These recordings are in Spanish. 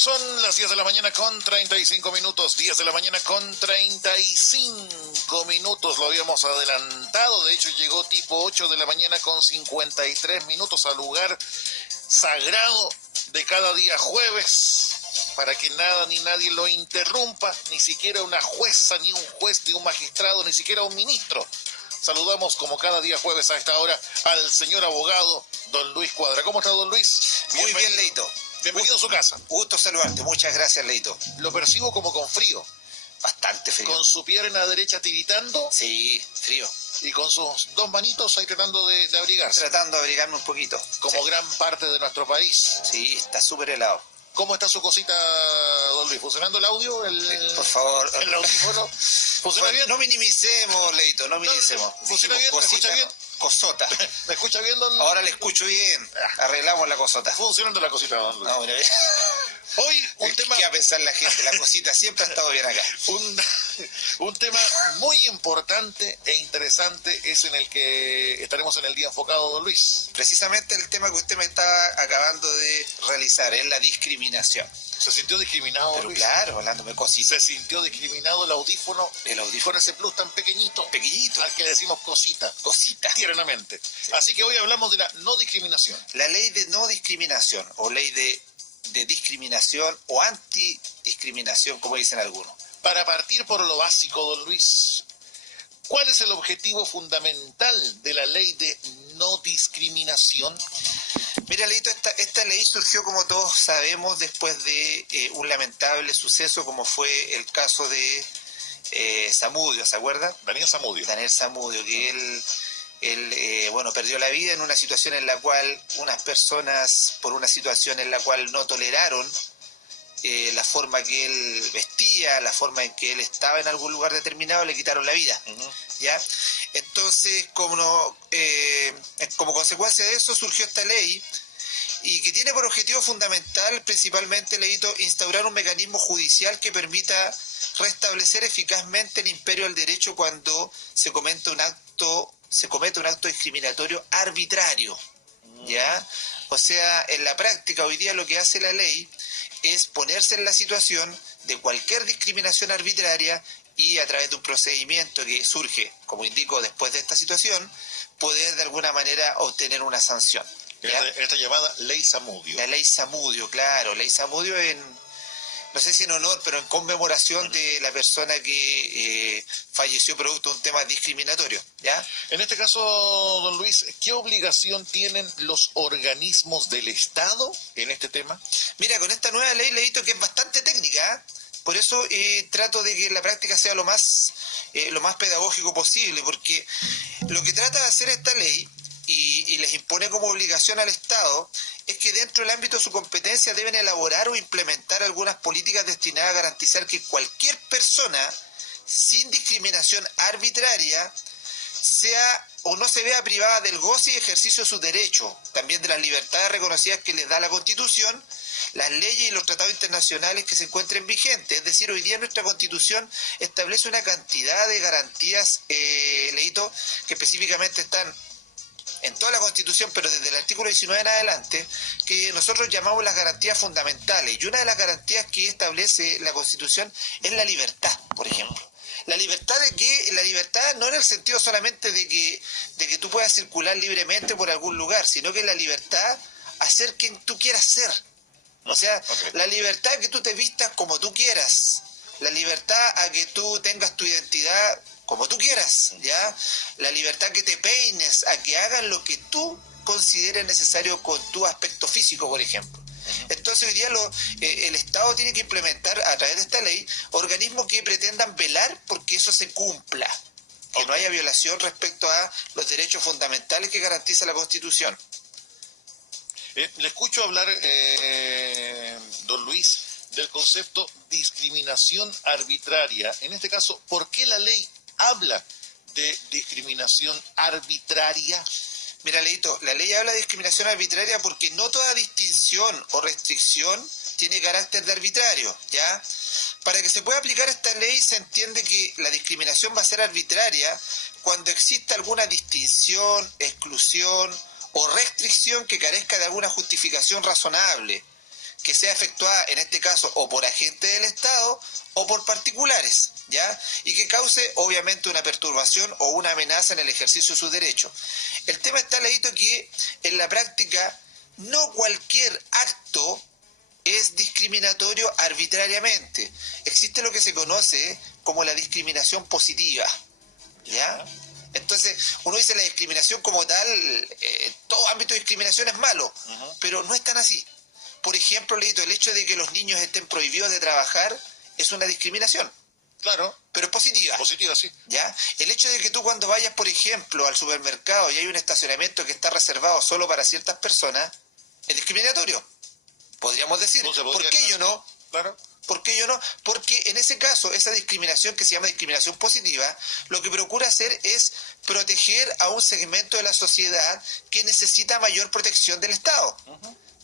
Son las 10 de la mañana con 35 minutos, 10 de la mañana con 35 minutos, lo habíamos adelantado, de hecho llegó tipo 8 de la mañana con 53 minutos al lugar sagrado de cada día jueves, para que nada ni nadie lo interrumpa, ni siquiera una jueza, ni un juez, ni un magistrado, ni siquiera un ministro. Saludamos como cada día jueves a esta hora al señor abogado don Luis Cuadra. ¿Cómo está don Luis? Muy bien, Leito. Bienvenido a su casa. Gusto saludarte, muchas gracias, Leito. Lo percibo como con frío. Bastante frío. Con su pierna derecha tiritando. Sí, frío. Y con sus dos manitos ahí tratando de abrigarse. Tratando de abrigarme un poquito. Como gran parte de nuestro país. Sí, está súper helado. ¿Cómo está su cosita, don Luis? ¿Funcionando el audio? Por favor. ¿El audífono? ¿Funciona bien? No minimicemos, Leito, no minimicemos. ¿Funciona bien? ¿Me escucha bien? Cosota. ¿Me escucha bien, don? Ahora le escucho bien. Arreglamos la cosota. Funcionando la cosita, don Luis. No, mira bien. Hoy un tema... ¿Qué va a pensar la gente? La cosita siempre ha estado bien acá. Un tema muy importante e interesante es en el que estaremos en el día enfocado, don Luis. Precisamente el tema que usted me está acabando de realizar es la discriminación. ¿Se sintió discriminado, Pero Luis? claro, hablándome cosita. ¿Se sintió discriminado el audífono? El audífono. Con ese plus tan pequeñito. Pequeñito. Al que le decimos cosita. Cosita. Tiernamente. Sí. Así que hoy hablamos de la no discriminación. La ley de no discriminación o ley de discriminación o antidiscriminación, como dicen algunos. Para partir por lo básico, don Luis, ¿cuál es el objetivo fundamental de la ley de no discriminación? Mira, Leito, esta ley surgió, como todos sabemos, después de un lamentable suceso como fue el caso de Zamudio, ¿se acuerda? Daniel Zamudio. Daniel Zamudio, que él perdió la vida en una situación en la cual unas personas, por una situación en la cual no toleraron la forma que él vestía, la forma en que él estaba en algún lugar determinado, le quitaron la vida. ¿Ya? Entonces, como consecuencia de eso surgió esta ley, y que tiene por objetivo fundamental, principalmente, Leito, instaurar un mecanismo judicial que permita restablecer eficazmente el imperio del derecho cuando se comete un acto discriminatorio arbitrario. ¿Ya? O sea, en la práctica hoy día lo que hace la ley es ponerse en la situación de cualquier discriminación arbitraria y a través de un procedimiento que surge, como indico, después de esta situación, poder de alguna manera obtener una sanción. Esta llamada Ley Zamudio. La Ley Zamudio, claro, Ley Zamudio no sé si en honor, pero en conmemoración de la persona que falleció producto de un tema discriminatorio, ¿ya? En este caso, don Luis, ¿qué obligación tienen los organismos del Estado en este tema? Mira, con esta nueva ley, Leito, que es bastante técnica, por eso trato de que en la práctica sea lo más pedagógico posible, porque lo que trata de hacer esta ley y les impone como obligación al Estado es que dentro del ámbito de su competencia deben elaborar o implementar algunas políticas destinadas a garantizar que cualquier persona, sin discriminación arbitraria, sea o no se vea privada del goce y ejercicio de sus derechos, también de las libertades reconocidas que les da la Constitución, las leyes y los tratados internacionales que se encuentren vigentes. Es decir, hoy día nuestra Constitución establece una cantidad de garantías, Leito, que específicamente están en toda la Constitución, pero desde el artículo 19 en adelante, que nosotros llamamos las garantías fundamentales. Y una de las garantías que establece la Constitución es la libertad, por ejemplo. La libertad no en el sentido solamente de que tú puedas circular libremente por algún lugar, sino que la libertad a ser quien tú quieras ser. O sea, la libertad a que tú te vistas como tú quieras, la libertad a que tú tengas tu identidad como tú quieras, ¿ya? La libertad que te peines, a que hagas lo que tú consideres necesario con tu aspecto físico, por ejemplo. Entonces hoy día el Estado tiene que implementar a través de esta ley organismos que pretendan velar porque eso se cumpla, que no haya violación respecto a los derechos fundamentales que garantiza la Constitución. Le escucho hablar, don Luis, del concepto discriminación arbitraria. En este caso, ¿por qué la ley habla de discriminación arbitraria? Mira, Leito, la ley habla de discriminación arbitraria porque no toda distinción o restricción tiene carácter de arbitrario, ¿ya? Para que se pueda aplicar esta ley se entiende que la discriminación va a ser arbitraria cuando exista alguna distinción, exclusión o restricción que carezca de alguna justificación razonable, que sea efectuada en este caso o por agentes del Estado o por particulares, ¿ya? Y que cause obviamente una perturbación o una amenaza en el ejercicio de sus derechos. El tema está, Leito, que en la práctica no cualquier acto es discriminatorio arbitrariamente. Existe lo que se conoce como la discriminación positiva, ¿ya? Entonces, uno dice la discriminación como tal, todo ámbito de discriminación es malo, pero no es tan así. Por ejemplo, Leito, el hecho de que los niños estén prohibidos de trabajar es una discriminación. Claro. Pero es positiva. Positiva, sí. ¿Ya? El hecho de que tú cuando vayas, por ejemplo, al supermercado y hay un estacionamiento que está reservado solo para ciertas personas, es discriminatorio. Podríamos decir. No se podría, ¿Por qué yo no? Claro. ¿Por qué yo no? Porque en ese caso, esa discriminación que se llama discriminación positiva, lo que procura hacer es proteger a un segmento de la sociedad que necesita mayor protección del Estado.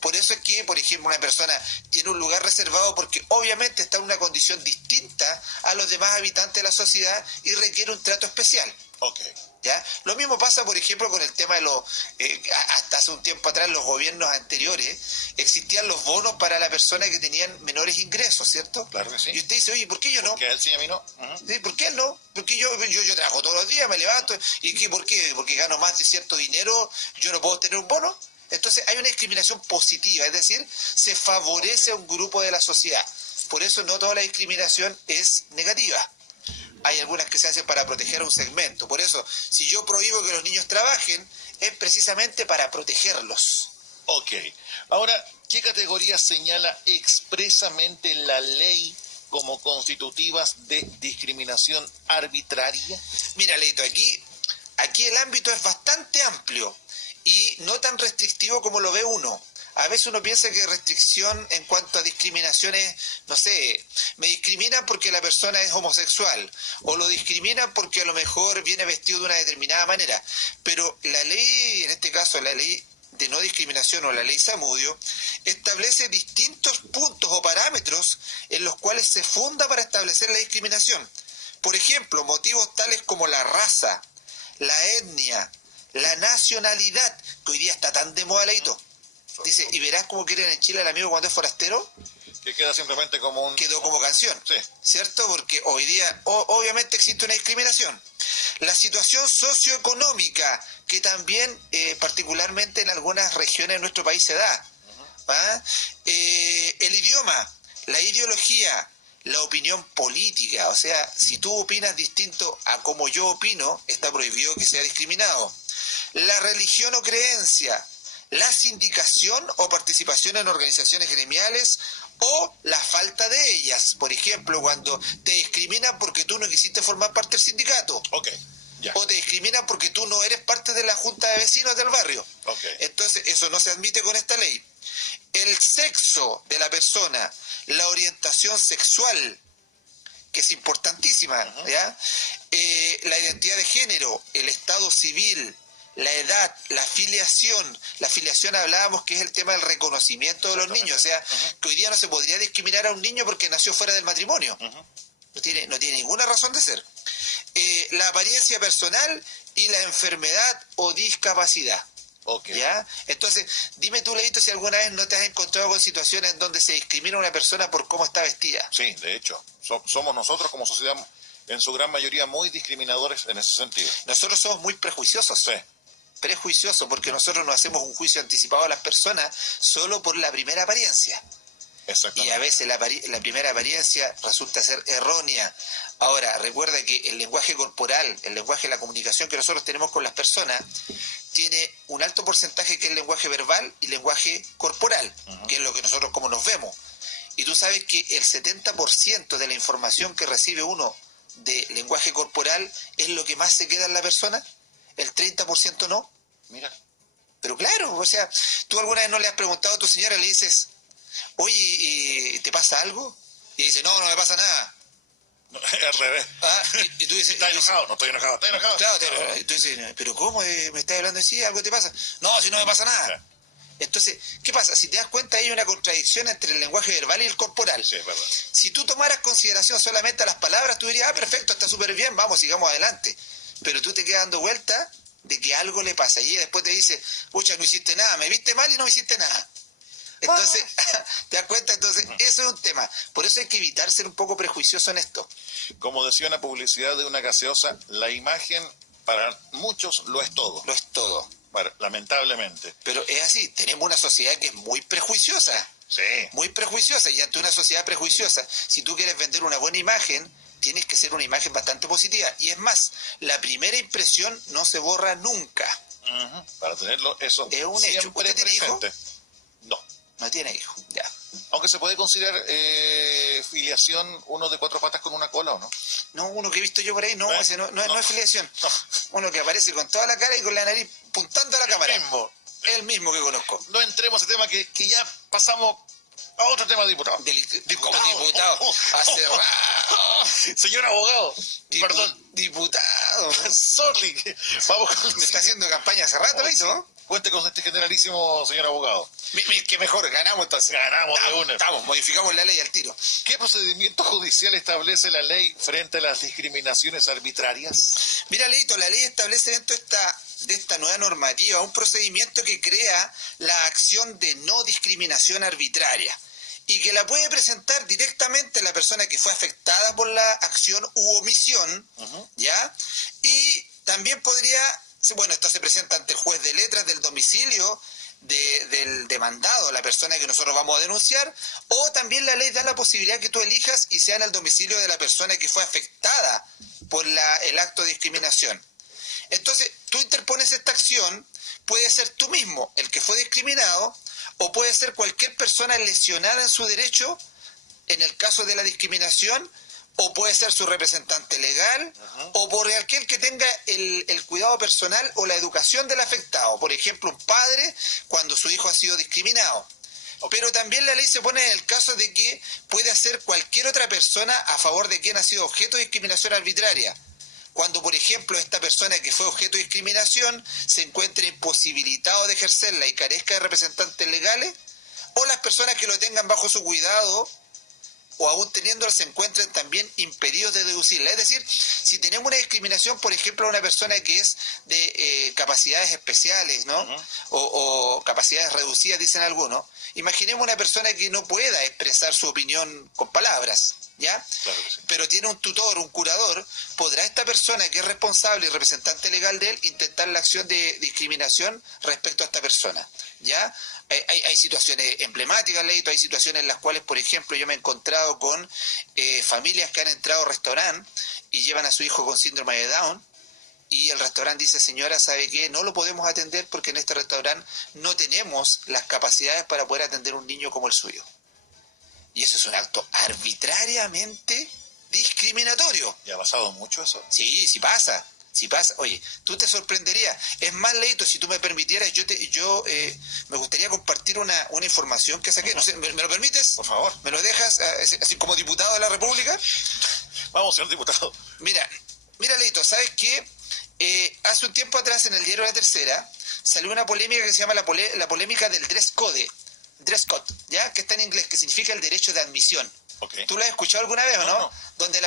Por eso es que, por ejemplo, una persona tiene un lugar reservado porque obviamente está en una condición distinta a los demás habitantes de la sociedad y requiere un trato especial. Ok. ¿Ya? Lo mismo pasa, por ejemplo, con el tema de los... hasta hace un tiempo atrás, los gobiernos anteriores, existían los bonos para las personas que tenían menores ingresos, ¿cierto? Claro que sí. Y usted dice, oye, ¿por qué yo no? ¿Por qué él sí y a mí no? ¿Sí? ¿Por qué él no? Porque yo trabajo todos los días, me levanto. ¿Y por qué? Porque gano más de cierto dinero, yo no puedo tener un bono. Entonces hay una discriminación positiva, es decir, se favorece a un grupo de la sociedad. Por eso no toda la discriminación es negativa. Hay algunas que se hacen para proteger a un segmento. Por eso, si yo prohíbo que los niños trabajen, es precisamente para protegerlos. Ok. Ahora, ¿qué categoría señala expresamente la ley como constitutivas de discriminación arbitraria? Mira, Leito, aquí el ámbito es bastante amplio y no tan restrictivo como lo ve uno. A veces uno piensa que restricción en cuanto a discriminación es, no sé, me discriminan porque la persona es homosexual, o lo discriminan porque a lo mejor viene vestido de una determinada manera. Pero la ley, en este caso la ley de no discriminación o la ley Zamudio, establece distintos puntos o parámetros en los cuales se funda para establecer la discriminación. Por ejemplo, motivos tales como la raza, la etnia, la nacionalidad, que hoy día está tan de moda, Leito. Dice, ¿y verás cómo quieren en Chile al amigo cuando es forastero? Que queda simplemente como un... Quedó como canción, sí. ¿Cierto? Porque hoy día obviamente existe una discriminación. La situación socioeconómica, que también particularmente en algunas regiones de nuestro país se da. El idioma, la ideología, la opinión política. O sea, si tú opinas distinto a como yo opino, está prohibido que sea discriminado. La religión o creencia, la sindicación o participación en organizaciones gremiales o la falta de ellas. Por ejemplo, cuando te discriminan porque tú no quisiste formar parte del sindicato. Ok, ya. O te discriminan porque tú no eres parte de la junta de vecinos del barrio. Ok. Entonces, eso no se admite con esta ley. El sexo de la persona, la orientación sexual, que es importantísima, ¿ya? La identidad de género, el estado civil, la edad, la filiación hablábamos que es el tema del reconocimiento de los niños, o sea, que hoy día no se podría discriminar a un niño porque nació fuera del matrimonio, no tiene ninguna razón de ser. La apariencia personal y la enfermedad o discapacidad. Okay. ¿Ya? Entonces, dime tú, Leito, si alguna vez no te has encontrado con situaciones en donde se discrimina a una persona por cómo está vestida. Sí, de hecho, somos nosotros como sociedad en su gran mayoría muy discriminadores en ese sentido. Nosotros somos muy prejuiciosos. Sí. Prejuiciosos porque nosotros no hacemos un juicio anticipado a las personas solo por la primera apariencia. Exactamente. Y a veces la primera apariencia resulta ser errónea. Ahora, recuerda que el lenguaje corporal, el lenguaje de la comunicación que nosotros tenemos con las personas, tiene un alto porcentaje que es lenguaje verbal y lenguaje corporal, que es lo que nosotros como nos vemos. Y tú sabes que el 70% de la información que recibe uno de lenguaje corporal es lo que más se queda en la persona, el 30% no. Mira. Pero claro, o sea, tú alguna vez no le has preguntado a tu señora, le dices, oye, ¿te pasa algo? Y dice, no me pasa nada. No, al revés. Y tú dices, ¿Estás enojado? No estoy enojado. ¿Estás enojado? Claro, tú dices, ¿pero cómo? ¿Me estás hablando así? ¿Algo te pasa? No, si no me pasa nada. Sí. Entonces, ¿qué pasa? Si te das cuenta, hay una contradicción entre el lenguaje verbal y el corporal. Sí, es verdad. Si tú tomaras consideración solamente a las palabras, tú dirías, perfecto, está súper bien, vamos, sigamos adelante. Pero tú te quedas dando vuelta de que algo le pasa. Y ella después te dice, pucha, no hiciste nada, me viste mal y no me hiciste nada. Entonces, ¿te das cuenta? Entonces, eso es un tema. Por eso hay que evitar ser un poco prejuicioso en esto. Como decía una publicidad de una gaseosa, la imagen para muchos lo es todo. Lo es todo. Lamentablemente. Pero es así, tenemos una sociedad que es muy prejuiciosa. Sí. Muy prejuiciosa, y ante una sociedad prejuiciosa, si tú quieres vender una buena imagen, tienes que ser una imagen bastante positiva. Y es más, la primera impresión no se borra nunca. Para tenerlo, eso es un hecho. ¿Usted tiene hijo? No. No tiene hijo, ya. Aunque se puede considerar filiación uno de 4 patas con una cola, ¿o no? No, uno que he visto yo por ahí, no, ese no es filiación. No. Uno que aparece con toda la cara y con la nariz puntando a la cámara. El mismo que conozco. No entremos a ese tema que ya pasamos a otro tema, diputado. Diputado. Hace rato. Señor abogado. Perdón. Diputado. Sorry. Vamos con... Me está haciendo campaña hace rato, ¿listo? ¿No? Cuente con este generalísimo, señor abogado. Que mejor, ganamos entonces. Ganamos de una. Estamos, modificamos la ley al tiro. ¿Qué procedimiento judicial establece la ley frente a las discriminaciones arbitrarias? Mira, Leito, la ley establece dentro de esta nueva normativa un procedimiento que crea la acción de no discriminación arbitraria y que la puede presentar directamente la persona que fue afectada por la acción u omisión, ¿ya? Y también podría, bueno, esto se presenta ante el juez de letras del domicilio del demandado, la persona que nosotros vamos a denunciar, o también la ley da la posibilidad que tú elijas y sea en el domicilio de la persona que fue afectada por el acto de discriminación. Entonces, tú interpones esta acción, puede ser tú mismo el que fue discriminado, o puede ser cualquier persona lesionada en su derecho, en el caso de la discriminación, o puede ser su representante legal, o por aquel que tenga el cuidado personal o la educación del afectado. Por ejemplo, un padre cuando su hijo ha sido discriminado. Pero también la ley se pone en el caso de que puede hacer cualquier otra persona a favor de quien ha sido objeto de discriminación arbitraria. Cuando, por ejemplo, esta persona que fue objeto de discriminación se encuentre imposibilitado de ejercerla y carezca de representantes legales, o las personas que lo tengan bajo su cuidado o aún teniéndola se encuentran también impedidos de deducirla. Es decir, si tenemos una discriminación, por ejemplo, a una persona que es de capacidades especiales, ¿no? O capacidades reducidas, dicen algunos, imaginemos una persona que no pueda expresar su opinión con palabras, ¿ya? Claro que sí. Pero tiene un tutor, un curador, ¿podrá esta persona que es responsable y representante legal de él intentar la acción de discriminación respecto a esta persona? ¿Ya? Hay situaciones emblemáticas, Leito, hay situaciones en las cuales, por ejemplo, yo me he encontrado con familias que han entrado al restaurante y llevan a su hijo con síndrome de Down, y el restaurante dice, señora, ¿sabe qué? No lo podemos atender porque en este restaurante no tenemos las capacidades para poder atender a un niño como el suyo. Y eso es un acto arbitrariamente discriminatorio. ¿Y ha pasado mucho eso? Sí, sí pasa. Si pasa, oye, tú te sorprenderías. Es más, Leito, si tú me permitieras, yo me gustaría compartir una información que saqué. No sé, ¿me lo permites? Por favor. ¿Me lo dejas así como diputado de la República? Vamos, señor diputado. Mira, Leito, ¿sabes qué? Hace un tiempo atrás en el diario La Tercera salió una polémica que se llama la polémica del dress code, ¿ya? Que está en inglés, que significa el derecho de admisión. Okay. ¿Tú lo has escuchado alguna vez o no? No. Donde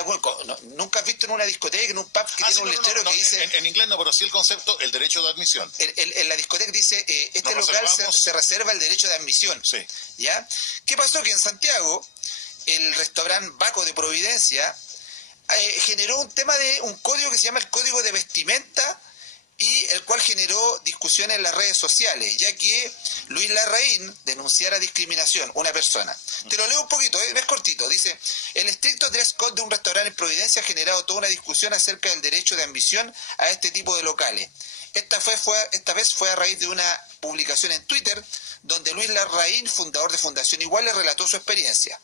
nunca has visto en una discoteca, en un pub que tiene un letrero que dice... En inglés no, pero sí el concepto, el derecho de admisión. En la discoteca dice, este local se reserva el derecho de admisión. Sí. ¿Ya? ¿Qué pasó? Que en Santiago, el restaurante Baco de Providencia generó un código que se llama el Código de Vestimenta, y el cual generó discusiones en las redes sociales, ya que Luis Larraín denunciara discriminación, una persona. Te lo leo un poquito, es cortito. Dice, el estricto dress code de un restaurante en Providencia ha generado toda una discusión acerca del derecho de admisión a este tipo de locales. Esta vez fue a raíz de una publicación en Twitter, donde Luis Larraín, fundador de Fundación Igual, le relató su experiencia.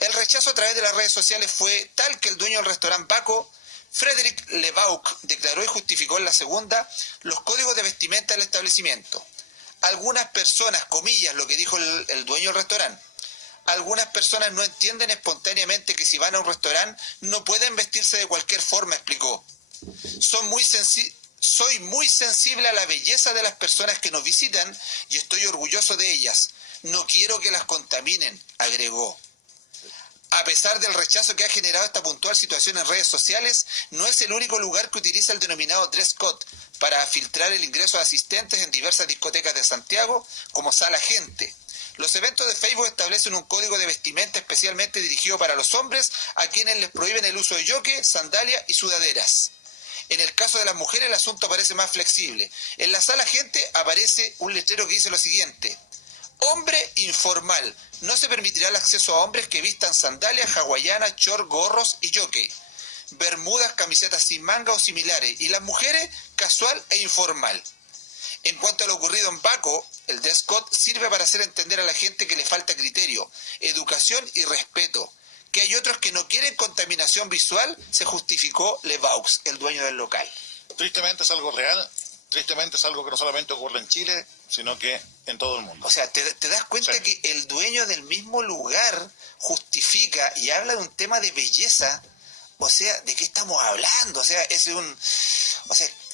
El rechazo a través de las redes sociales fue tal que el dueño del restaurante Baco, Frédéric Lebauc, declaró y justificó en la segunda los códigos de vestimenta del establecimiento. Algunas personas, comillas, lo que dijo el dueño del restaurante, algunas personas no entienden espontáneamente que si van a un restaurante no pueden vestirse de cualquier forma, explicó. Soy muy sensible a la belleza de las personas que nos visitan y estoy orgulloso de ellas. No quiero que las contaminen, agregó. A pesar del rechazo que ha generado esta puntual situación en redes sociales, no es el único lugar que utiliza el denominado dress code para filtrar el ingreso de asistentes en diversas discotecas de Santiago como Sala Gente. Los eventos de Facebook establecen un código de vestimenta especialmente dirigido para los hombres, a quienes les prohíben el uso de yoke, sandalia y sudaderas. En el caso de las mujeres el asunto parece más flexible. En la sala gente aparece un letrero que dice lo siguiente: hombre informal. No se permitirá el acceso a hombres que vistan sandalias, hawaianas, short, gorros y jockey, bermudas, camisetas sin manga o similares. Y las mujeres, casual e informal. En cuanto a lo ocurrido en Baco, el dress code sirve para hacer entender a la gente que le falta criterio, educación y respeto. Que hay otros que no quieren contaminación visual, se justificó Levaux, el dueño del local. Tristemente es algo real, tristemente es algo que no solamente ocurre en Chile, sino que en todo el mundo. O sea, te das cuenta que el dueño del mismo lugar justifica y habla de un tema de belleza. O sea, ¿de qué estamos hablando? O sea,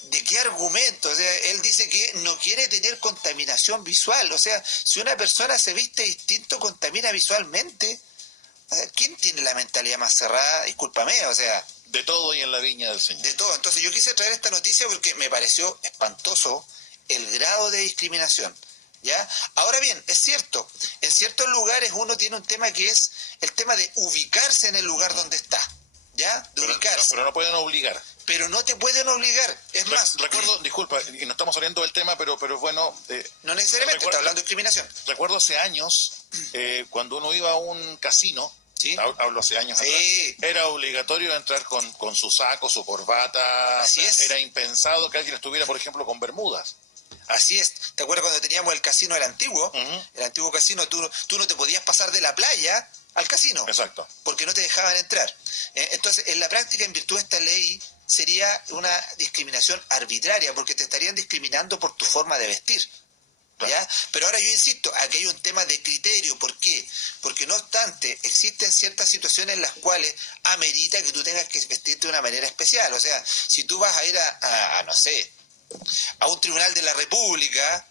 ¿de qué argumento? O sea, él dice que no quiere tener contaminación visual. O sea, si una persona se viste distinto, contamina visualmente. O sea, ¿quién tiene la mentalidad más cerrada? Discúlpame, o sea... De todo y en la viña del Señor. De todo. Entonces yo quise traer esta noticia porque me pareció espantoso el grado de discriminación. ¿Ya? Ahora bien, es cierto, en ciertos lugares uno tiene un tema que es el tema de ubicarse en el lugar donde está. ¿Ya? De ubicarse. Pero no pueden obligar. Pero no te pueden obligar. Es más... Recuerdo, disculpa, y no estamos saliendo del tema, pero bueno... no necesariamente, está hablando de discriminación. Recuerdo hace años, cuando uno iba a un casino, ¿sí? Hablo hace años atrás, era obligatorio entrar con su saco, su corbata. Así es. Era impensado que alguien estuviera, por ejemplo, con bermudas. Así es. ¿Te acuerdas cuando teníamos el casino, el antiguo? El antiguo casino, tú no te podías pasar de la playa al casino. Exacto. Porque no te dejaban entrar. Entonces, en la práctica, en virtud de esta ley, sería una discriminación arbitraria, porque te estarían discriminando por tu forma de vestir. ¿Ya? Pero ahora yo insisto, aquí hay un tema de criterio. ¿Por qué? Porque no obstante, existen ciertas situaciones en las cuales amerita que tú tengas que vestirte de una manera especial. O sea, si tú vas a ir no sé, a un tribunal de la República,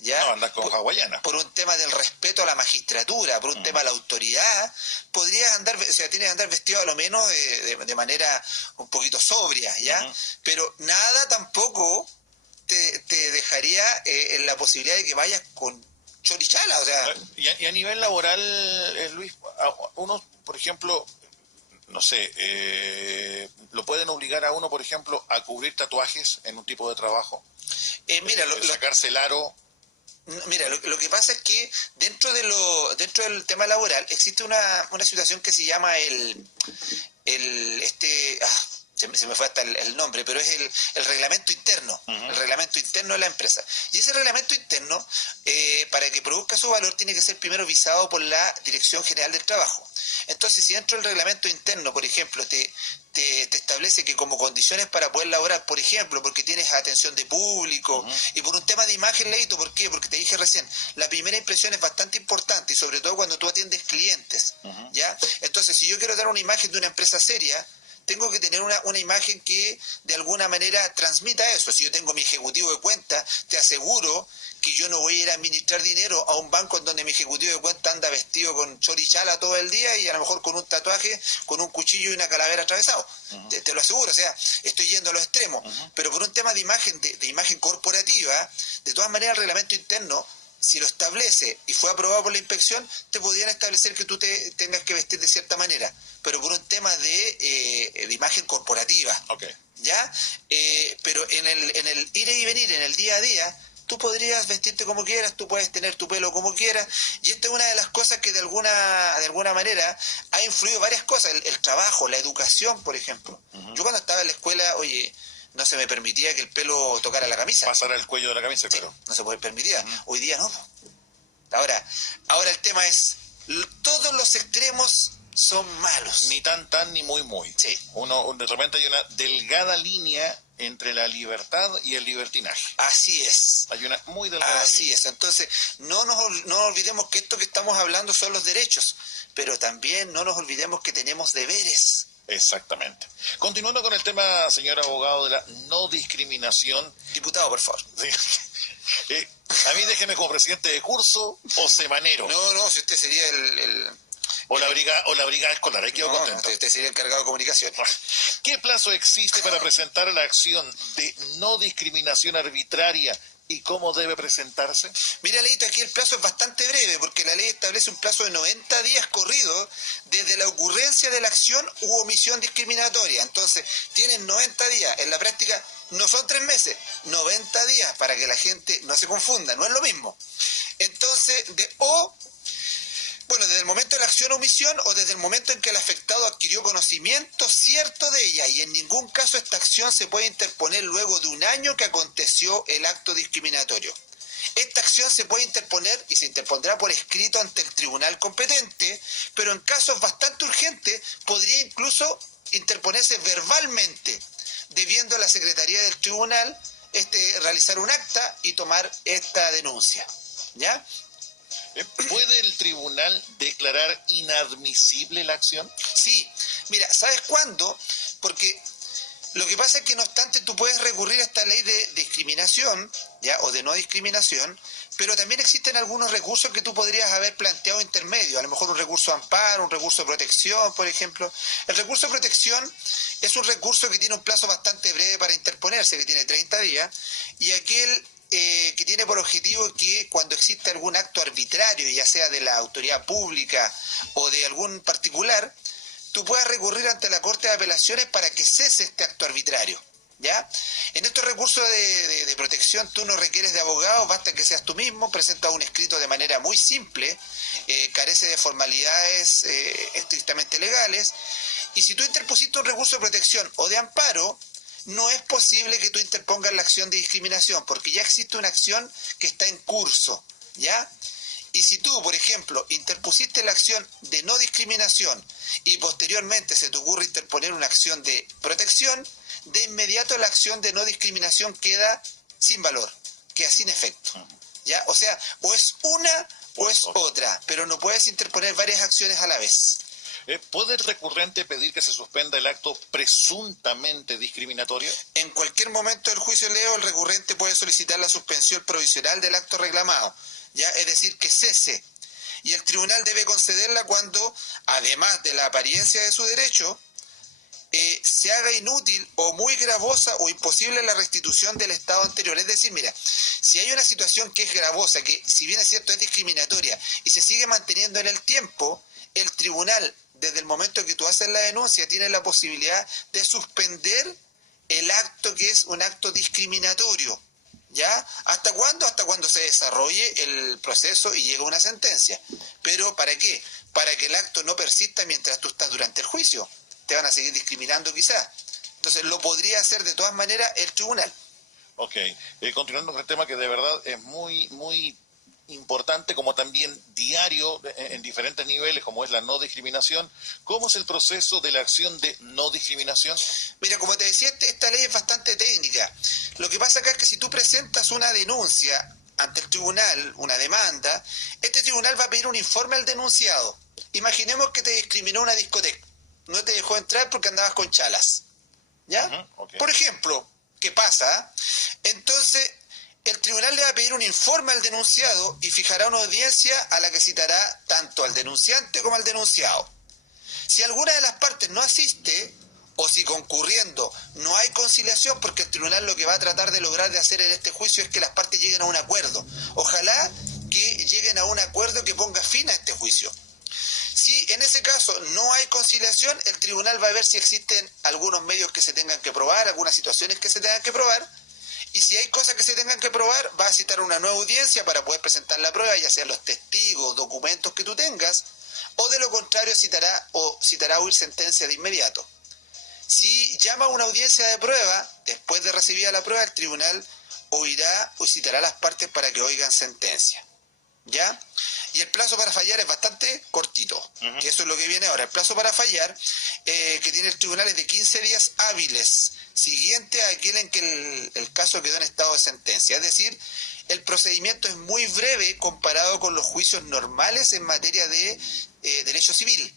¿ya? No, andas con hawaiana. Por un tema del respeto a la magistratura, por un tema de la autoridad, podrías andar, o sea, tienes que andar vestido a lo menos de manera un poquito sobria, ¿ya? Pero nada tampoco te dejaría en la posibilidad de que vayas con chorichala, o sea... Y a nivel laboral, Luis, uno, por ejemplo, no sé, ¿lo pueden obligar a uno, por ejemplo, a cubrir tatuajes en un tipo de trabajo? Mira, sacarse el aro. Mira, lo que pasa es que dentro del tema laboral existe una situación que se llama se me fue hasta el nombre, pero es el reglamento interno, el reglamento interno de la empresa. Y ese reglamento interno, para que produzca su valor, tiene que ser primero visado por la Dirección General del Trabajo. Entonces, si dentro del reglamento interno, por ejemplo, te establece que como condiciones para poder laborar, por ejemplo, porque tienes atención de público y por un tema de imagen, Leito, ¿por qué? Porque te dije recién, la primera impresión es bastante importante y sobre todo cuando tú atiendes clientes, ¿ya? Entonces, si yo quiero dar una imagen de una empresa seria, tengo que tener una imagen que de alguna manera transmita eso. Si yo tengo mi ejecutivo de cuenta, te aseguro que yo no voy a ir a administrar dinero a un banco en donde mi ejecutivo de cuenta anda vestido con chorichala todo el día y a lo mejor con un tatuaje, con un cuchillo y una calavera atravesado. Te lo aseguro, o sea, estoy yendo a los extremos. Pero por un tema de imagen, de imagen corporativa, de todas maneras el reglamento interno, si lo establece y fue aprobado por la inspección, te podrían establecer que tú te tengas que vestir de cierta manera, pero por un tema de imagen corporativa. Okay. ¿Ya? Pero en el ir y venir, en el día a día, tú podrías vestirte como quieras, tú puedes tener tu pelo como quieras, y esta es una de las cosas que de alguna manera ha influido varias cosas, el trabajo, la educación, por ejemplo. Yo cuando estaba en la escuela, no se me permitía que el pelo tocara la camisa. Pasara el cuello de la camisa, sí, claro. No se permitía. Hoy día no. Ahora el tema es, todos los extremos son malos. Ni tan, ni muy. Sí. De repente hay una delgada línea entre la libertad y el libertinaje. Así es. Hay una muy delgada Así línea. es. Entonces, no nos olvidemos que esto que estamos hablando son los derechos, pero también no nos olvidemos que tenemos deberes. Exactamente. Continuando con el tema, señor abogado, de la no discriminación. Diputado, por favor. Sí. A mí déjeme como presidente de curso o semanero. No, si usted sería O la brigada escolar, ahí quedo contento. Usted sería el encargado de comunicación. ¿Qué plazo existe para presentar la acción de no discriminación arbitraria ¿Y cómo debe presentarse? Mira, Leito, aquí el plazo es bastante breve, porque la ley establece un plazo de 90 días corridos desde la ocurrencia de la acción u omisión discriminatoria. Entonces, tienen 90 días. En la práctica no son 3 meses, 90 días, para que la gente no se confunda, no es lo mismo. Entonces, desde el momento de la acción o omisión o desde el momento en que el afectado adquirió conocimiento cierto de ella, y en ningún caso esta acción se puede interponer luego de un año que aconteció el acto discriminatorio. Esta acción se puede interponer y se interpondrá por escrito ante el tribunal competente, pero en casos bastante urgentes podría incluso interponerse verbalmente, debiendo la Secretaría del Tribunal realizar un acta y tomar esta denuncia. ¿Ya? ¿Puede el tribunal declarar inadmisible la acción? Sí. Mira, ¿sabes cuándo? Porque lo que pasa es que no obstante tú puedes recurrir a esta ley de discriminación, ¿ya? O de no discriminación, pero también existen algunos recursos que tú podrías haber planteado intermedio, a lo mejor un recurso de amparo, un recurso de protección, por ejemplo. El recurso de protección es un recurso que tiene un plazo bastante breve para interponerse, que tiene 30 días, y aquel que tiene por objetivo que cuando existe algún acto arbitrario, ya sea de la autoridad pública o de algún particular, tú puedas recurrir ante la Corte de Apelaciones para que cese este acto arbitrario. ¿Ya? En estos recursos de protección tú no requieres de abogado, basta que seas tú mismo, presentas un escrito de manera muy simple, carece de formalidades estrictamente legales, y si tú interpusiste un recurso de protección o de amparo, no es posible que tú interpongas la acción de discriminación, porque ya existe una acción que está en curso, ¿ya? Y si tú, por ejemplo, interpusiste la acción de no discriminación y posteriormente se te ocurre interponer una acción de protección, de inmediato la acción de no discriminación queda sin valor, queda sin efecto, ¿ya? O sea, o es una o es otra, pero no puedes interponer varias acciones a la vez. ¿Puede el recurrente pedir que se suspenda el acto presuntamente discriminatorio? En cualquier momento del juicio, Leo, el recurrente puede solicitar la suspensión provisional del acto reclamado, ¿ya? Es decir, que cese. Y el tribunal debe concederla cuando, además de la apariencia de su derecho, se haga inútil o muy gravosa o imposible la restitución del estado anterior. Es decir, mira, si hay una situación que es gravosa, que si bien es cierto es discriminatoria y se sigue manteniendo en el tiempo, el tribunal, desde el momento que tú haces la denuncia, tiene la posibilidad de suspender el acto que es un acto discriminatorio. ¿Ya? ¿Hasta cuándo? Hasta cuando se desarrolle el proceso y llegue a una sentencia. ¿Pero para qué? Para que el acto no persista mientras tú estás durante el juicio. Te van a seguir discriminando quizás. Entonces lo podría hacer de todas maneras el tribunal. Ok. Continuando con el tema que de verdad es muy, muy importante, como también diario en diferentes niveles, como es la no discriminación. ¿Cómo es el proceso de la acción de no discriminación? Mira, como te decía, esta ley es bastante técnica. Lo que pasa acá es que si tú presentas una denuncia ante el tribunal, una demanda, este tribunal va a pedir un informe al denunciado. Imaginemos que te discriminó una discoteca. No te dejó entrar porque andabas con chalas. ¿Ya? Okay. Por ejemplo, ¿qué pasa? Entonces, el tribunal le va a pedir un informe al denunciado y fijará una audiencia a la que citará tanto al denunciante como al denunciado. Si alguna de las partes no asiste, o si concurriendo no hay conciliación, porque el tribunal lo que va a tratar de lograr de hacer en este juicio es que las partes lleguen a un acuerdo. Ojalá que lleguen a un acuerdo que ponga fin a este juicio. Si en ese caso no hay conciliación, el tribunal va a ver si existen algunos medios que se tengan que probar, algunas situaciones que se tengan que probar, y si hay cosas que se tengan que probar, va a citar una nueva audiencia para poder presentar la prueba, ya sean los testigos, documentos que tú tengas, o de lo contrario citará oír sentencia de inmediato. Si llama a una audiencia de prueba, después de recibida la prueba, el tribunal oirá o citará a las partes para que oigan sentencia. ¿Ya? Y el plazo para fallar es bastante cortito, que eso es lo que viene ahora. El plazo para fallar que tiene el tribunal es de 15 días hábiles, siguiente a aquel en que el caso quedó en estado de sentencia. Es decir, el procedimiento es muy breve comparado con los juicios normales en materia de derecho civil,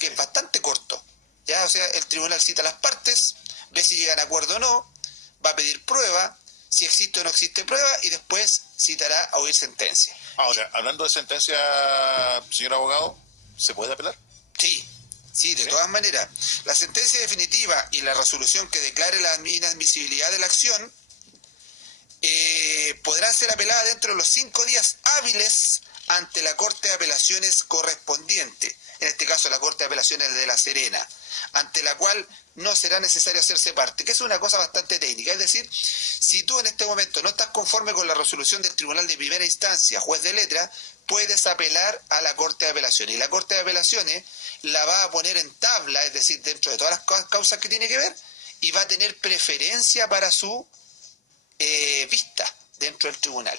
que es bastante corto. ¿Ya? O sea, el tribunal cita a las partes, ve si llegan a acuerdo o no, va a pedir prueba, si existe o no existe prueba, y después citará a oír sentencia. Ahora, hablando de sentencia, señor abogado, ¿se puede apelar? Sí, de todas maneras. La sentencia definitiva y la resolución que declare la inadmisibilidad de la acción podrán ser apeladas dentro de los 5 días hábiles ante la Corte de Apelaciones correspondiente, en este caso la Corte de Apelaciones de La Serena, ante la cual no será necesario hacerse parte, que es una cosa bastante técnica. Es decir, si tú en este momento no estás conforme con la resolución del Tribunal de Primera Instancia, juez de letra, puedes apelar a la Corte de Apelaciones. Y la Corte de Apelaciones la va a poner en tabla, es decir, dentro de todas las causas que tiene que ver, y va a tener preferencia para su vista dentro del tribunal.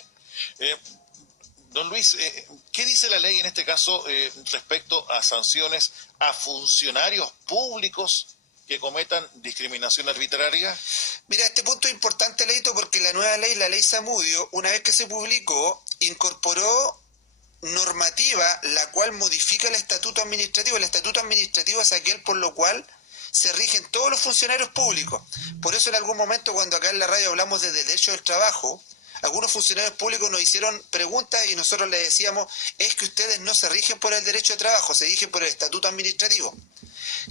Don Luis, ¿qué dice la ley en este caso respecto a sanciones a funcionarios públicos que cometan discriminación arbitraria? Mira, este punto es importante, Leito, porque la nueva ley, la ley Zamudio, una vez que se publicó, incorporó normativa la cual modifica el estatuto administrativo. El estatuto administrativo es aquel por lo cual se rigen todos los funcionarios públicos. Por eso en algún momento, cuando acá en la radio hablamos de derecho del trabajo, algunos funcionarios públicos nos hicieron preguntas y nosotros les decíamos, es que ustedes no se rigen por el derecho de trabajo, se rigen por el estatuto administrativo.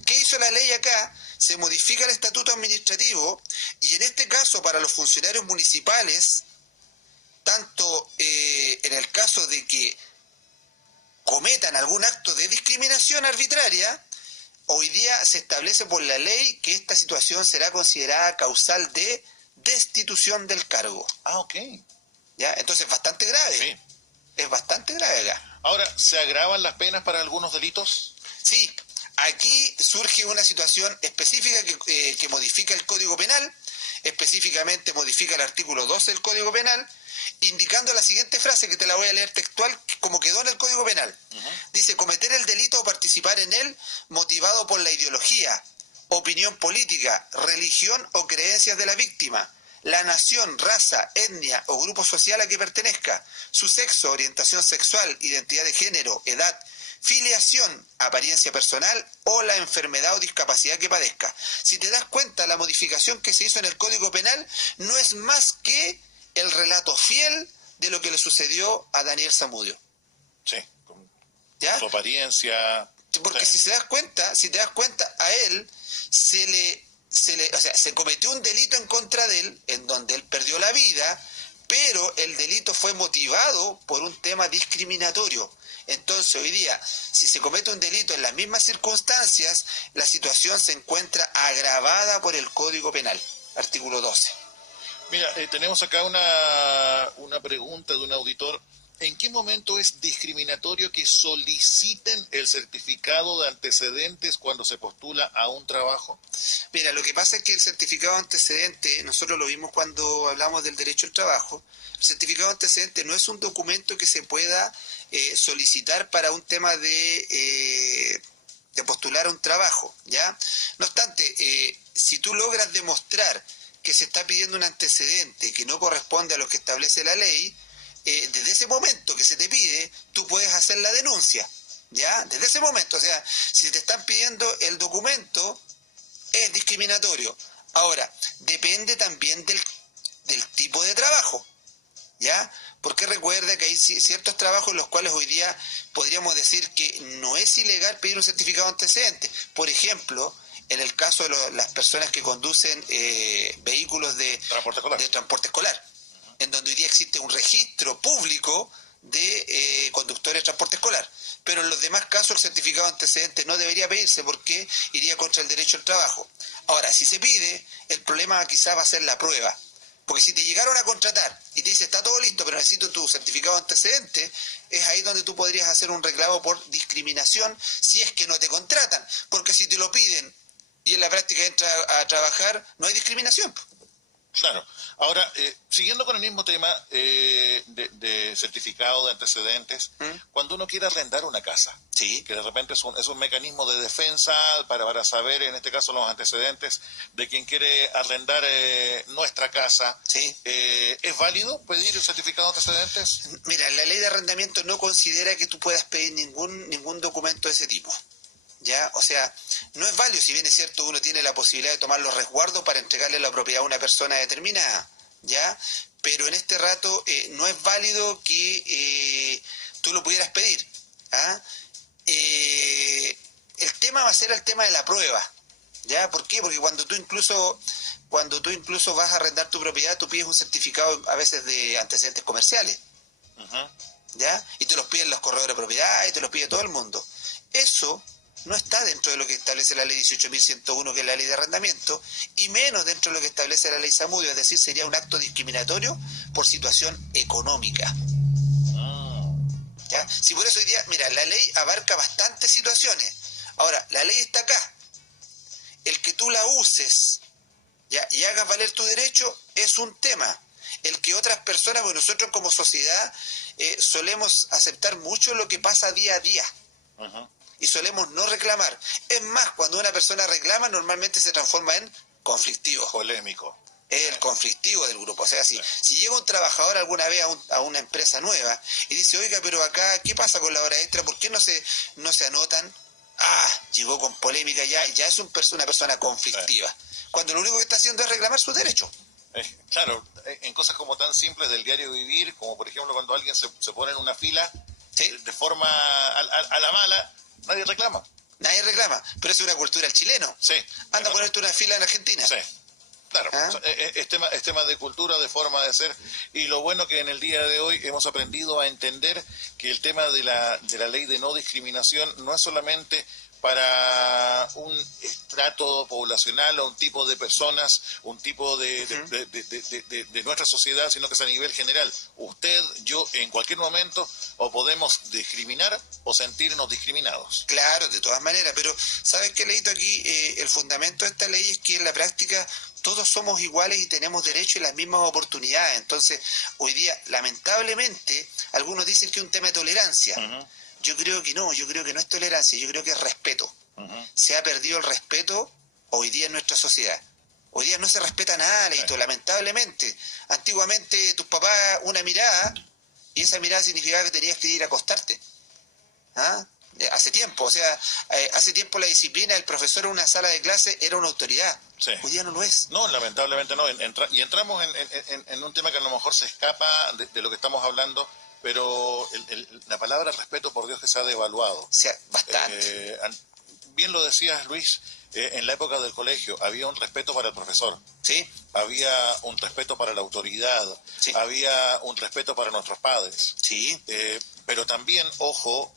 ¿Qué hizo la ley acá? Se modifica el estatuto administrativo y en este caso para los funcionarios municipales, tanto en el caso de que cometan algún acto de discriminación arbitraria, hoy día se establece por la ley que esta situación será considerada causal de destitución del cargo. Ah, ok. ¿Ya? Entonces es bastante grave. Sí. Es bastante grave acá. Ahora, ¿se agravan las penas para algunos delitos? Sí, aquí surge una situación específica que modifica el Código Penal, específicamente modifica el artículo 12 del Código Penal, indicando la siguiente frase, que te la voy a leer textual, como quedó en el Código Penal. Dice, cometer el delito o participar en él motivado por la ideología, opinión política, religión o creencias de la víctima, la nación, raza, etnia o grupo social a que pertenezca, su sexo, orientación sexual, identidad de género, edad, filiación, apariencia personal o la enfermedad o discapacidad que padezca. Si te das cuenta, la modificación que se hizo en el Código Penal no es más que el relato fiel de lo que le sucedió a Daniel Zamudio. Sí, ¿Ya? su apariencia. Porque sí. si te das cuenta, a él se cometió un delito en contra de él, en donde él perdió la vida, pero el delito fue motivado por un tema discriminatorio. Entonces hoy día, si se comete un delito en las mismas circunstancias, la situación se encuentra agravada por el Código Penal, artículo 12. Mira, tenemos acá una pregunta de un auditor. ¿En qué momento es discriminatorio que soliciten el certificado de antecedentes cuando se postula a un trabajo? Mira, lo que pasa es que el certificado de antecedente, nosotros lo vimos cuando hablamos del derecho al trabajo, el certificado de antecedente no es un documento que se pueda solicitar para un tema de postular a un trabajo, ¿ya? No obstante, si tú logras demostrar que se está pidiendo un antecedente que no corresponde a lo que establece la ley, desde ese momento que se te pide, tú puedes hacer la denuncia, ¿ya? Desde ese momento, o sea, si te están pidiendo el documento, es discriminatorio. Ahora, depende también del tipo de trabajo, ¿ya? Porque recuerda que hay ciertos trabajos en los cuales hoy día podríamos decir que no es ilegal pedir un certificado de antecedente. Por ejemplo, en el caso de las personas que conducen vehículos de transporte escolar, en donde hoy día existe un registro público de conductores de transporte escolar. Pero en los demás casos el certificado de antecedentes no debería pedirse porque iría contra el derecho al trabajo. Ahora, si se pide, el problema quizás va a ser la prueba. Porque si te llegaron a contratar y te dice está todo listo, pero necesito tu certificado de antecedentes, es ahí donde tú podrías hacer un reclamo por discriminación si es que no te contratan. Porque si te lo piden y en la práctica entra a trabajar, no hay discriminación. Claro. Ahora, siguiendo con el mismo tema de certificado de antecedentes, cuando uno quiere arrendar una casa, sí, que de repente es un mecanismo de defensa para saber, en este caso, los antecedentes de quien quiere arrendar nuestra casa, sí. ¿Es válido pedir el certificado de antecedentes? Mira, la ley de arrendamiento no considera que tú puedas pedir ningún documento de ese tipo. ¿Ya? O sea, no es válido, si bien es cierto, uno tiene la posibilidad de tomar los resguardos para entregarle la propiedad a una persona determinada, ¿ya? Pero en este rato no es válido que tú lo pudieras pedir. ¿Ah? El tema va a ser el tema de la prueba, ¿ya? ¿Por qué? Porque cuando tú incluso cuando tú incluso vas a arrendar tu propiedad, tú pides un certificado a veces de antecedentes comerciales, ¿ya? Y te los piden los corredores de propiedad y te los pide todo el mundo. Eso no está dentro de lo que establece la ley 18.101, que es la ley de arrendamiento, y menos dentro de lo que establece la ley Zamudio, es decir, sería un acto discriminatorio por situación económica. ¿Ya? Si por eso hoy día, mira, la ley abarca bastantes situaciones. Ahora, la ley está acá. El que tú la uses, ¿ya?, y hagas valer tu derecho es un tema. El que otras personas, porque nosotros como sociedad solemos aceptar mucho lo que pasa día a día. Y solemos no reclamar. Es más, cuando una persona reclama, normalmente se transforma en conflictivo. Polémico. Es el conflictivo del grupo. O sea, si llega un trabajador alguna vez a una empresa nueva y dice, oiga, pero acá, ¿qué pasa con la hora extra? ¿Por qué no se anotan? Llegó con polémica, ya es una persona conflictiva. Cuando lo único que está haciendo es reclamar sus derechos. Claro, en cosas como tan simples del diario vivir, como por ejemplo cuando alguien se pone en una fila, ¿sí?, de forma a la mala, nadie reclama. Nadie reclama, pero es una cultura del chileno. Sí. Anda a ponerte una fila en Argentina. Sí. Claro, o sea, es tema de cultura, de forma de ser, y lo bueno que en el día de hoy hemos aprendido a entender que el tema de la ley de no discriminación no es solamente para un estrato poblacional o un tipo de personas, un tipo de nuestra sociedad, sino que es a nivel general. Usted, yo, en cualquier momento, o podemos discriminar o sentirnos discriminados. Claro, de todas maneras, pero ¿sabes qué, Leito? Aquí el fundamento de esta ley es que en la práctica todos somos iguales y tenemos derecho y las mismas oportunidades. Entonces, hoy día, lamentablemente, algunos dicen que es un tema de tolerancia. Yo creo que no es tolerancia, yo creo que es respeto. Se ha perdido el respeto hoy día en nuestra sociedad. Hoy día no se respeta nada, Leito, lamentablemente. Antiguamente tus papás, una mirada, y esa mirada significaba que tenías que ir a acostarte. Hace tiempo, hace tiempo la disciplina del profesor en una sala de clase era una autoridad. Sí. Hoy día no lo es. No, lamentablemente no. Y entramos en un tema que a lo mejor se escapa de lo que estamos hablando, pero la palabra respeto, por Dios, que se ha devaluado. Bastante. Bien lo decías, Luis, en la época del colegio había un respeto para el profesor. Sí. Había un respeto para la autoridad. Sí. Había un respeto para nuestros padres. Sí. Pero también, ojo,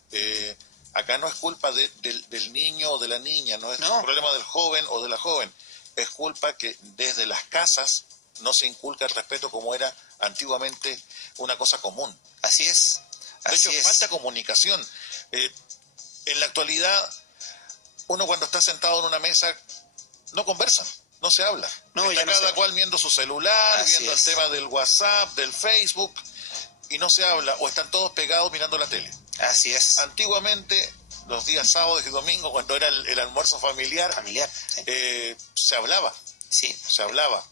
acá no es culpa del niño o de la niña, no es un problema del joven o de la joven. Es culpa que desde las casas no se inculca el respeto como era antiguamente una cosa común. Así es. De hecho, falta comunicación. En la actualidad, uno cuando está sentado en una mesa no conversa, no se habla. Está cada cual viendo su celular, viendo el tema del WhatsApp, del Facebook, y no se habla, o están todos pegados mirando la tele. Así es. Antiguamente, los días sábados y domingos, cuando era el almuerzo familiar, sí, se hablaba. Sí. Se hablaba.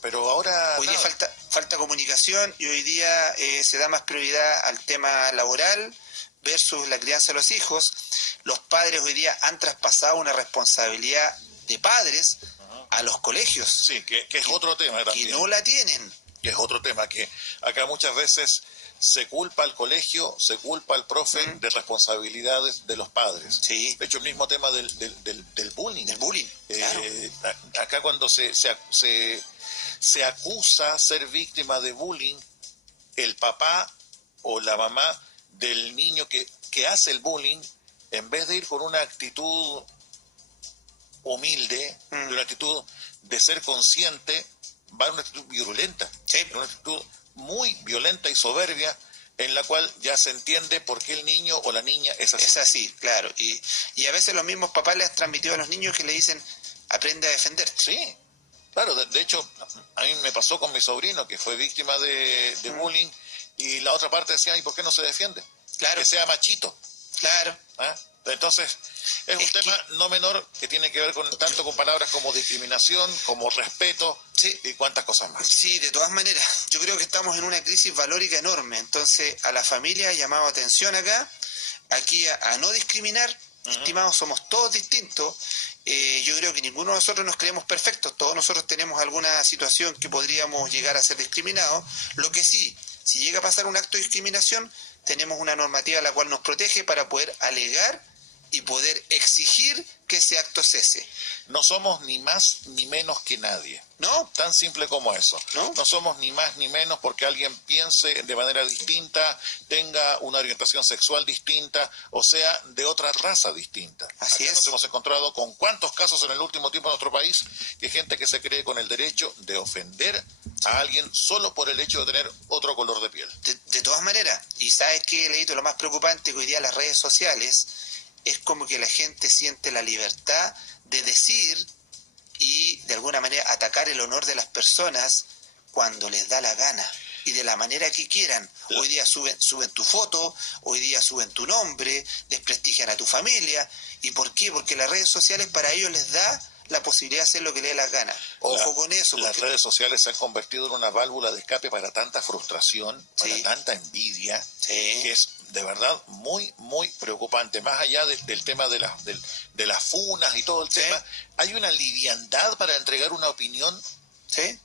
Pero ahora hoy día falta comunicación, y hoy día se da más prioridad al tema laboral versus la crianza de los hijos. Los padres hoy día han traspasado una responsabilidad de padres a los colegios. Sí, que es otro tema también. Que no la tienen. Que es otro tema, que acá muchas veces se culpa al colegio, se culpa al profe de responsabilidades de los padres. Sí. De hecho, el mismo tema del bullying. Del bullying, claro. Acá cuando se acusa ser víctima de bullying, el papá o la mamá del niño que hace el bullying, en vez de ir con una actitud humilde, una actitud de ser consciente, va a una actitud virulenta, una actitud muy violenta y soberbia, en la cual ya se entiende por qué el niño o la niña es así. Es así, claro. Y a veces los mismos papás les han transmitido a los niños que le dicen, aprende a defender. Sí, claro. De hecho, a mí me pasó con mi sobrino, que fue víctima de bullying, y la otra parte decía, ¿y por qué no se defiende? Claro. Que sea machito. Claro. Entonces, es un tema no menor que tiene que ver tanto con palabras como discriminación, como respeto, sí, y cuántas cosas más. Sí, de todas maneras. Yo creo que estamos en una crisis valórica enorme. Entonces, a la familia ha llamado atención acá, aquí a no discriminar. Estimados, somos todos distintos. Yo creo que ninguno de nosotros nos creemos perfectos. Todos nosotros tenemos alguna situación que podríamos llegar a ser discriminados. Lo que sí, si llega a pasar un acto de discriminación, tenemos una normativa la cual nos protege para poder alegar y poder exigir que ese acto cese. No somos ni más ni menos que nadie. ¿No? Tan simple como eso. No somos ni más ni menos porque alguien piense de manera distinta, tenga una orientación sexual distinta, o sea, de otra raza distinta. Así es. Nos hemos encontrado con cuántos casos en el último tiempo en nuestro país que gente que se cree con el derecho de ofender a alguien solo por el hecho de tener otro color de piel. De todas maneras, y sabes qué, Leito, lo más preocupante que hoy día las redes sociales es como que la gente siente la libertad de decir y de alguna manera atacar el honor de las personas cuando les da la gana y de la manera que quieran. Hoy día suben tu foto, hoy día suben tu nombre, desprestigian a tu familia. ¿Y por qué? Porque las redes sociales para ellos les da la posibilidad de hacer lo que les dé las ganas. Ojo con eso. Las redes sociales se han convertido en una válvula de escape para tanta frustración, para tanta envidia, que es de verdad muy, muy preocupante. Más allá del tema de las funas y todo el tema, hay una liviandad para entregar una opinión,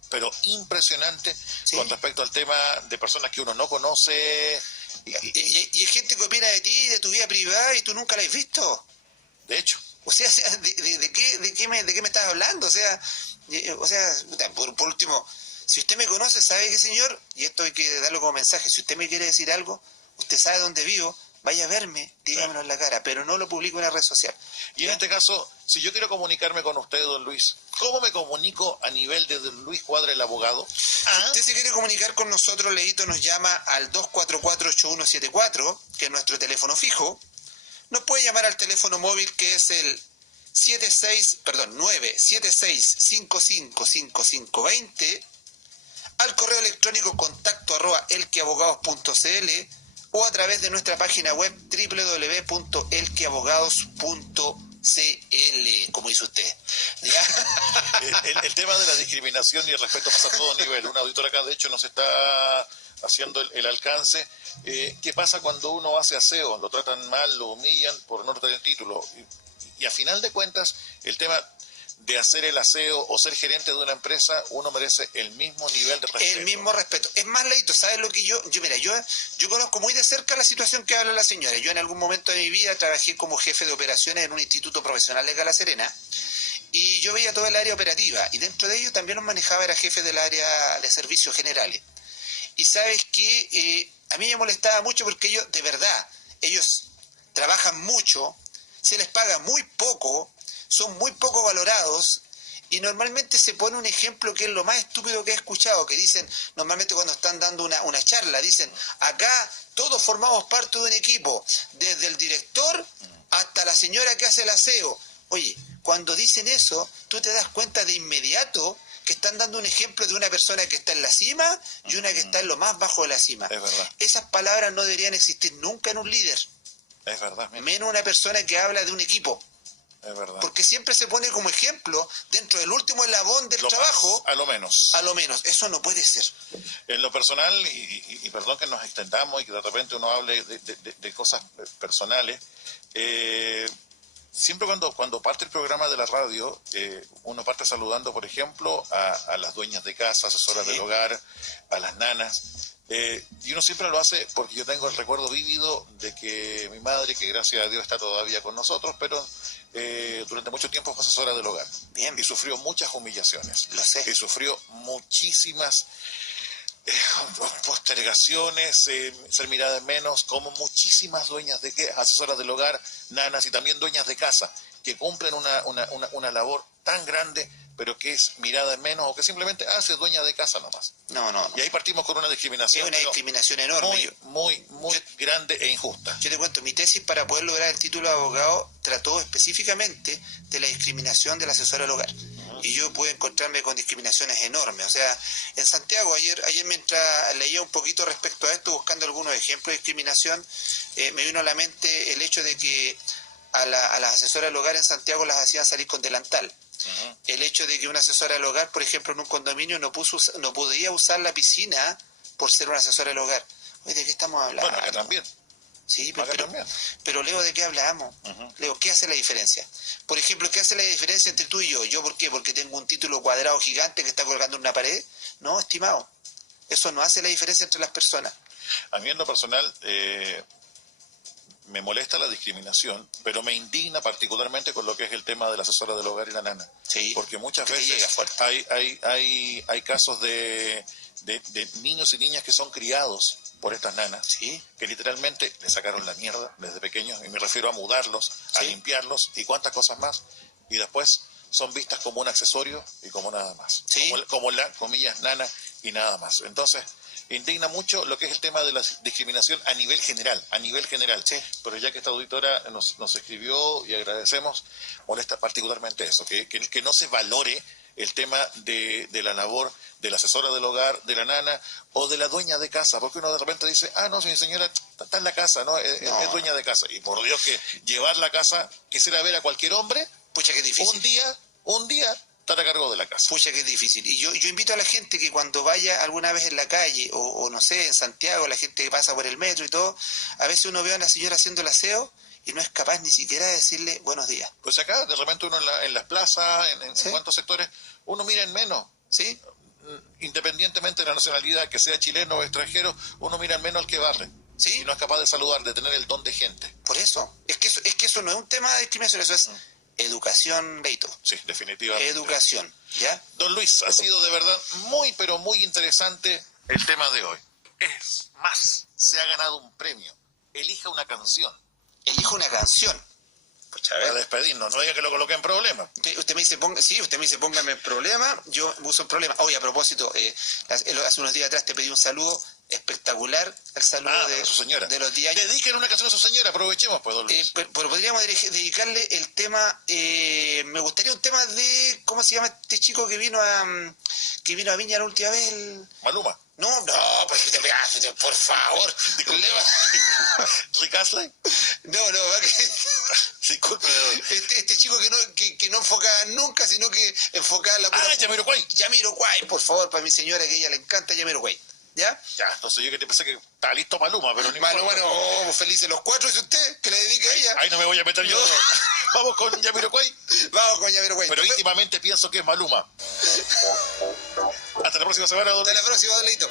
pero impresionante con respecto al tema de personas que uno no conoce. Y hay gente que opina de ti, de tu vida privada, y tú nunca la has visto. De hecho. O sea, ¿de qué me estás hablando? O sea, por último, si usted me conoce, sabe que, señor, y esto hay que darlo como mensaje, si usted me quiere decir algo, usted sabe dónde vivo, vaya a verme, dígamelo en la cara, pero no lo publico en la red social. Y en este caso, si yo quiero comunicarme con usted, don Luis, ¿cómo me comunico a nivel de don Luis Cuadra, el abogado? Si usted se quiere comunicar con nosotros, Leito, nos llama al 244-8174, que es nuestro teléfono fijo. Nos puede llamar al teléfono móvil que es el 976-555520, al correo electrónico contacto@elqueabogados.cl o a través de nuestra página web www.elqueabogados.cl, como dice usted. El tema de la discriminación y el respeto pasa a todo nivel. Un auditor acá, de hecho, nos está haciendo el alcance. ¿Qué pasa cuando uno hace aseo? Lo tratan mal, lo humillan por no tener título. Y a final de cuentas, el tema de hacer el aseo o ser gerente de una empresa, uno merece el mismo nivel de respeto. El mismo respeto. Es más, Leito, ¿sabes lo que yo conozco muy de cerca la situación que habla la señora? Yo en algún momento de mi vida trabajé como jefe de operaciones en un instituto profesional de La Serena y yo veía todo el área operativa y dentro de ello también los manejaba, era jefe del área de servicios generales. Y sabes que a mí me molestaba mucho porque ellos, de verdad, ellos trabajan mucho, se les paga muy poco, son muy poco valorados y normalmente se pone un ejemplo que es lo más estúpido que he escuchado, que dicen, normalmente cuando están dando una charla, dicen, acá todos formamos parte de un equipo, desde el director hasta la señora que hace el aseo. Oye, cuando dicen eso, tú te das cuenta de inmediato que están dando un ejemplo de una persona que está en la cima y una que está en lo más bajo de la cima. Es verdad. Esas palabras no deberían existir nunca en un líder. Es verdad. Menos una persona que habla de un equipo. Es verdad. Porque siempre se pone como ejemplo dentro del último eslabón del trabajo. A lo menos. A lo menos. Eso no puede ser. En lo personal, y perdón que nos extendamos y que de repente uno hable de cosas personales, siempre cuando parte el programa de la radio, uno parte saludando, por ejemplo, a las dueñas de casa, asesoras del hogar, a las nanas. Y uno siempre lo hace porque yo tengo el recuerdo vívido de que mi madre, que gracias a Dios está todavía con nosotros, pero durante mucho tiempo fue asesora del hogar. Bien. Y sufrió muchas humillaciones. Lo sé. Y sufrió muchísimas postergaciones, ser mirada en menos, como muchísimas dueñas asesoras del hogar, nanas y también dueñas de casa, que cumplen una labor tan grande, pero que es mirada en menos o que simplemente hace dueña de casa nomás. No. Y ahí partimos con una discriminación. Es una discriminación enorme. Muy grande e injusta. Yo te cuento, mi tesis para poder lograr el título de abogado trató específicamente de la discriminación del asesor del hogar. Y yo pude encontrarme con discriminaciones enormes. O sea, en Santiago, ayer mientras leía un poquito respecto a esto, buscando algunos ejemplos de discriminación, me vino a la mente el hecho de que a las asesoras del hogar en Santiago las hacían salir con delantal. El hecho de que una asesora del hogar, por ejemplo, en un condominio no podía usar la piscina por ser una asesora del hogar. Oye, ¿de qué estamos hablando? Bueno, acá también. Sí, pero Leo, ¿de qué hablamos? Leo, ¿qué hace la diferencia? Por ejemplo, ¿qué hace la diferencia entre tú y yo? ¿Yo por qué? ¿Porque tengo un título cuadrado gigante que está colgando en una pared? No, estimado. Eso no hace la diferencia entre las personas. A mí en lo personal me molesta la discriminación, pero me indigna particularmente con lo que es el tema de la asesora del hogar y la nana. Sí, porque muchas que te veces llega fuerte. hay casos de niños y niñas que son criados por estas nanas, Sí, que literalmente le sacaron la mierda desde pequeños, y me refiero a mudarlos, a sí, limpiarlos y cuántas cosas más, y después son vistas como un accesorio y como nada más, sí. como la, comillas, nana y nada más. Entonces, indigna mucho lo que es el tema de la discriminación a nivel general, Sí. pero ya que esta auditora nos escribió y agradecemos, molesta particularmente eso, que no se valore el tema de la labor de la asesora del hogar, de la nana o de la dueña de casa, porque uno de repente dice, no, si mi señora está en la casa, ¿no? No. Es dueña de casa, y por Dios que llevar la casa, quisiera ver a cualquier hombre, Pucha, que es difícil. un día estar a cargo de la casa. Pucha, que es difícil. Y yo invito a la gente que cuando vaya alguna vez en la calle, o no sé, en Santiago, la gente que pasa por el metro y todo, a veces uno ve a una señora haciendo el aseo y no es capaz ni siquiera de decirle buenos días. Pues acá, de repente uno en las plazas, ¿Sí? en cuantos sectores, uno mira en menos. ¿Sí? Independientemente de la nacionalidad, que sea chileno o extranjero, uno mira en menos al que barre. ¿Sí? Y no es capaz de saludar, de tener el don de gente. Por eso. Es que eso no es un tema de discriminación, eso es educación, Beito. Sí, definitivamente. Educación, ¿ya? Don Luis, ha sido de verdad muy, pero muy interesante el tema de hoy. Es más, se ha ganado un premio. Elija una canción Elijo una canción. Pucha, a para ver. despedirnos. No diga que lo coloque en problema. Usted me dice, póngame el problema, yo uso el problema. Hoy, a propósito, hace unos días atrás te pedí un saludo espectacular, el saludo de su señora. de los 10 años. Dediquen una canción a su señora, aprovechemos, pues, don Luis. Pero podríamos dedicarle el tema, me gustaría un tema de, ¿cómo se llama este chico que vino a Viña la última vez? Maluma. No, pues te pegaste, por favor. Rick Astley. No, Disculpe. este chico que no enfocaba nunca, sino que enfocaba la pura... Jamiroquai. Jamiroquai, por favor, para mi señora, que a ella le encanta Jamiroquai. ¿Ya? Ya, entonces yo que te pensé que estaba listo Maluma, pero ni Bueno, felices los cuatro, ¿y usted? Que le dedique a ella. Ahí no me voy a meter yo. Vamos con Jamiroquai. Vamos con Jamiroquai. Pero íntimamente pienso que es Maluma. Hasta la próxima semana, don Hasta Luis. la próxima, Don Leito.